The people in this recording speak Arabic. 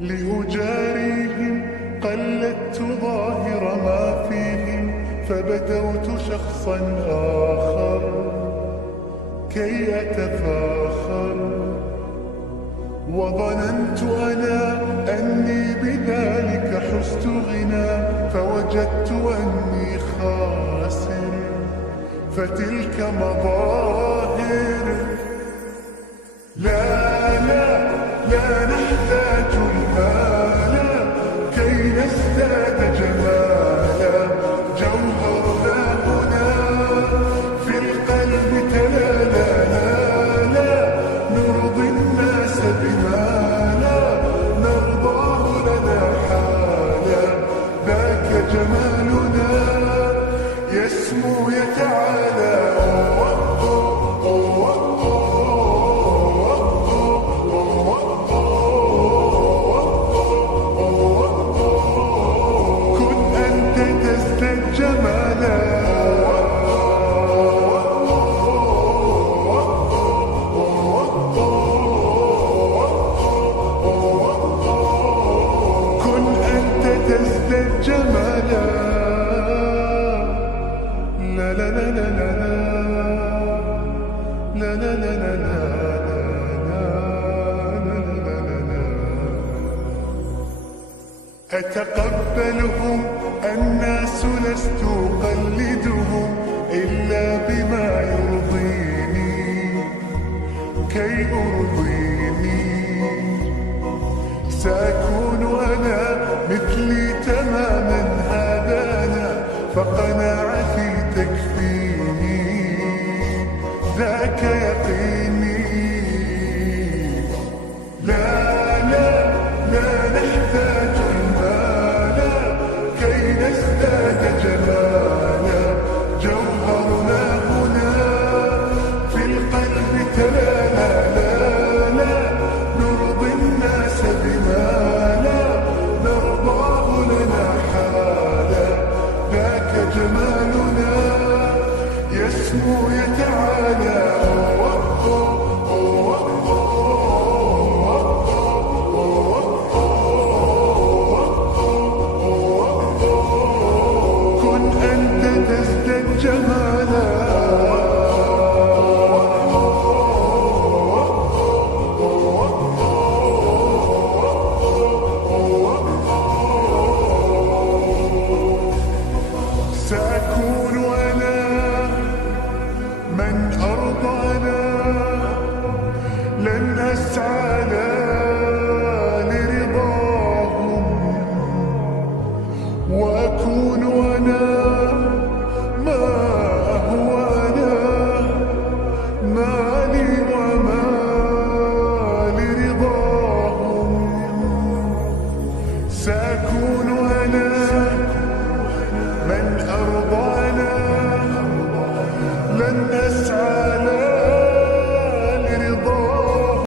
لأجاريهم قلدت ظاهر ما فيهم، فبدوت شخصا آخر كي أتفاخر، وظننت أنا أني بذلك حزت غنى، فوجدت أني خاسر، فتلك مظاهر. لا لا لا نحتاج المال كي نزداد جمالا، جوهرنا هنا في القلب تلالا. لا نرضي الناس بما لا نرضاه لنا حالا، ذاك جمالنا يسمو يتعالى. تزداد جمالا. لا لا لا لا لا لا لا لا لا لا. أتقبلهم الناس لست أقلدهم إلا بما يرضيني كي أرضيني. سأكون أنا مثلي تماما، هذا أنا فقناعتي تكفيني، ذاك يقيني. لا لا لا نحتاج المال كي نزداد جمالا، جوهرنا هنا في القلب تلالا. لا لا نرضي الناس بما لا نرضاه لنا حالا، ذاك جمالنا يسمو يتعالى. كن أنت تزداد جمالا. سأكون أنا من أرضانا، لن أسعى لرضاهم، وأكون أنا ما هو أنا، مالي وما لرضاهم. سأكون أنا من أرضانا،